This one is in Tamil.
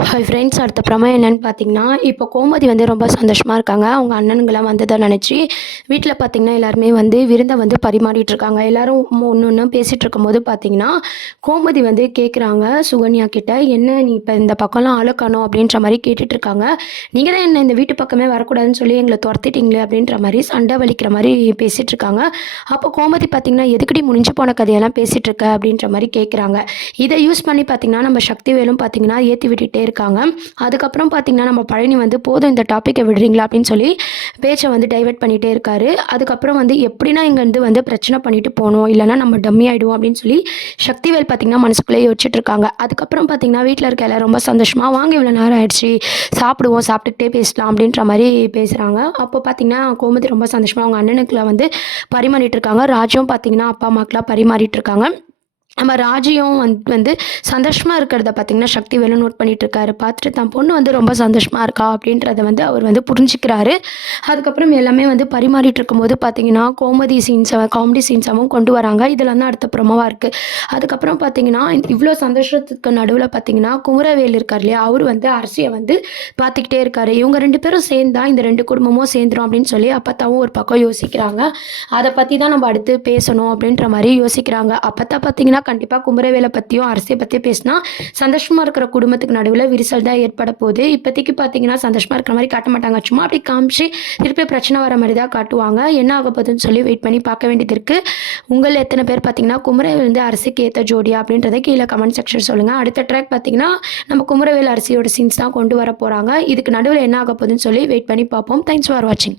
ஹாய் ஃப்ரெண்ட்ஸ், அடுத்த ப்ரமோ என்னன்னு பார்த்தீங்கன்னா, இப்போ கோமதி வந்து ரொம்ப சந்தோஷமா இருக்காங்க. அவங்க அண்ணனுங்கலாம் வந்தத நெனச்சு, வீட்ல பார்த்தீங்கன்னா, எல்லாருமே வந்து விருந்த வந்து பரிமாறிட்டு இருக்காங்க. எல்லாரும் ஒண்ணு ஒண்ணா பேசிட்டு இருக்கும்போது பார்த்தீங்கன்னா, கோமதி வந்து கேட்குறாங்க சுகன்யா கிட்ட, "என்ன நீ இப்ப இந்த பக்கம்லாம் ஆள காணோம்?" அப்படின்ற மாரி கேட்டுட்டு இருக்காங்க. "நீங்க தான் என்ன இந்த வீட்டு பக்கமே வரக்கூடாதுன்னு சொல்லி எங்கள தொரத்திட்டீங்களே!" அப்படின்ற மாரி சண்டை வலிக்கிற மாரி பேசிட்டு இருக்காங்க. அப்போ கோமதி பார்த்தீங்கன்னா, "எதுக்குடி முடிஞ்சு போன கதையெல்லாம் பேசிட்டு இருக்க?" அப்படின்ற மாரி கேட்குறாங்க. இத யூஸ் பண்ணி பார்த்தீங்கன்னா, நம்ம சக்திவேலும் பார்த்தீங்கன்னா, ஏத்தி விட்டுட்டே இருக்காங்க. அதுக்கப்புறம் பார்த்தீங்கன்னா, நம்ம பழனி வந்து "போதும் இந்த டாப்பிக்க விடுறீங்களா?" அப்படின்னு சொல்லி பேச்ச வந்து டைவர்ட் பண்ணிட்டே இருக்காரு. அதுக்கப்புறம் வந்து எப்படின்னா இங்கேருந்து வந்து பிரச்சனை பண்ணிட்டு போணும். இல்லன்னா நம்ம டம்மி ஆயிடுவோம் அப்படின்னு சொல்லி சக்திவேல் பார்த்தீங்கன்னா, மனசுக்குள்ளேயே யோசிச்சுட்டு இருக்காங்க. அதுக்கப்புறம் பார்த்தீங்கன்னா, வீட்ல இருக்க எல்லாரும் ரொம்ப சந்தோஷமா, "வாங்க இவ்வளோ நேரம் ஆயிடுச்சு. சாப்பிடுவோம். சாப்பிட்டுக்கிட்டே பேசலாம்." அப்படின்ற மாரி பேசுறாங்க. அப்போ பார்த்தீங்கன்னா, கோமதி ரொம்ப சந்தோஷமா அவங்க அண்ணனுக்குலாம் வந்து பரிமாறிட்டு இருக்காங்க. ராஜும் பார்த்தீங்கன்னா, அப்பா, அம்மாக்குலாம் பரிமாறிட்டு இருக்காங்க. நம்ம ராஜியும் வந்து சந்தோஷமா இருக்கிறத பார்த்தீங்கன்னா, சக்திவேலும் நோட் பண்ணிட்டு இருக்காரு. பார்த்துட்டு தான் பொண்ணு வந்து ரொம்ப சந்தோஷமா இருக்கா அப்படின்றத வந்து அவர் வந்து புரிஞ்சுக்கிறாரு. அதுக்கப்புறம் எல்லாமே வந்து பரிமாறிட்டு இருக்கும்போது பார்த்தீங்கன்னா, கோமதி சீன்ஸ காமெடி சீன்ஸாவும் கொண்டு வராங்க. இதெல்லாம் தான் அடுத்த ப்ரோமோவா இருக்கு. அதுக்கப்புறம் பார்த்தீங்கன்னா, இவ்ளோ சந்தோஷத்துக்கு நடுவுல பார்த்தீங்கன்னா, குமரவேல் இருக்கார் இல்லையா? அவரு வந்து அரசிய வந்து பார்த்துக்கிட்டே இருக்காரு. இவங்க 2 பேரும் சேர்ந்தா இந்த 2 குடும்பமும் சேர்ந்துரும் அப்படின்னு சொல்லி அப்பத்தாவும் ஒரு பக்கம் யோசிக்கிறாங்க. அத பத்தி தான் நம்ம அடுத்து பேசணும் அப்படின்ற மாரி யோசிக்கிறாங்க. அப்பத்தா பார்த்தீங்கன்னா, கண்டிப்பா குமரவேல பத்தியும், அரசிய பத்தியும் பேசினா, சந்தோஷமா இருக்கிற குடும்பத்துக்கு நடுவுல விரிசல் தான் ஏற்பட போகுது. இப்போதைக்கு பார்த்தீங்கன்னா, சந்தோஷமா இருக்கிற மாரி காட்ட மாட்டாங்க. சும்மா அப்படி காமிச்சு, திருப்பி பிரச்சனை வர மாரி தான் காட்டுவாங்க. என்ன ஆக போகுதுன்னு சொல்லி வெயிட் பண்ணி பார்க்க வேண்டியது இருக்கு. உங்கள எத்தன பேர் பார்த்தீங்கன்னா, குமரவேல் வந்து அரசிக்கு ஏத்த ஜோடியா அப்படின்றத கீழ கமெண்ட் செக்ஷன் சொல்லுங்க. அடுத்த ட்ராக் பார்த்தீங்கன்னா, நம்ம குமரவேல் அரசியோட சீன்ஸ் தான் கொண்டு வர போறாங்க. இதுக்கு நடுவுல என்ன ஆக போகுதுன்னு சொல்லி வெயிட் பண்ணி பார்ப்போம். தேங்க்ஸ் ஃபார் வாட்சிங்.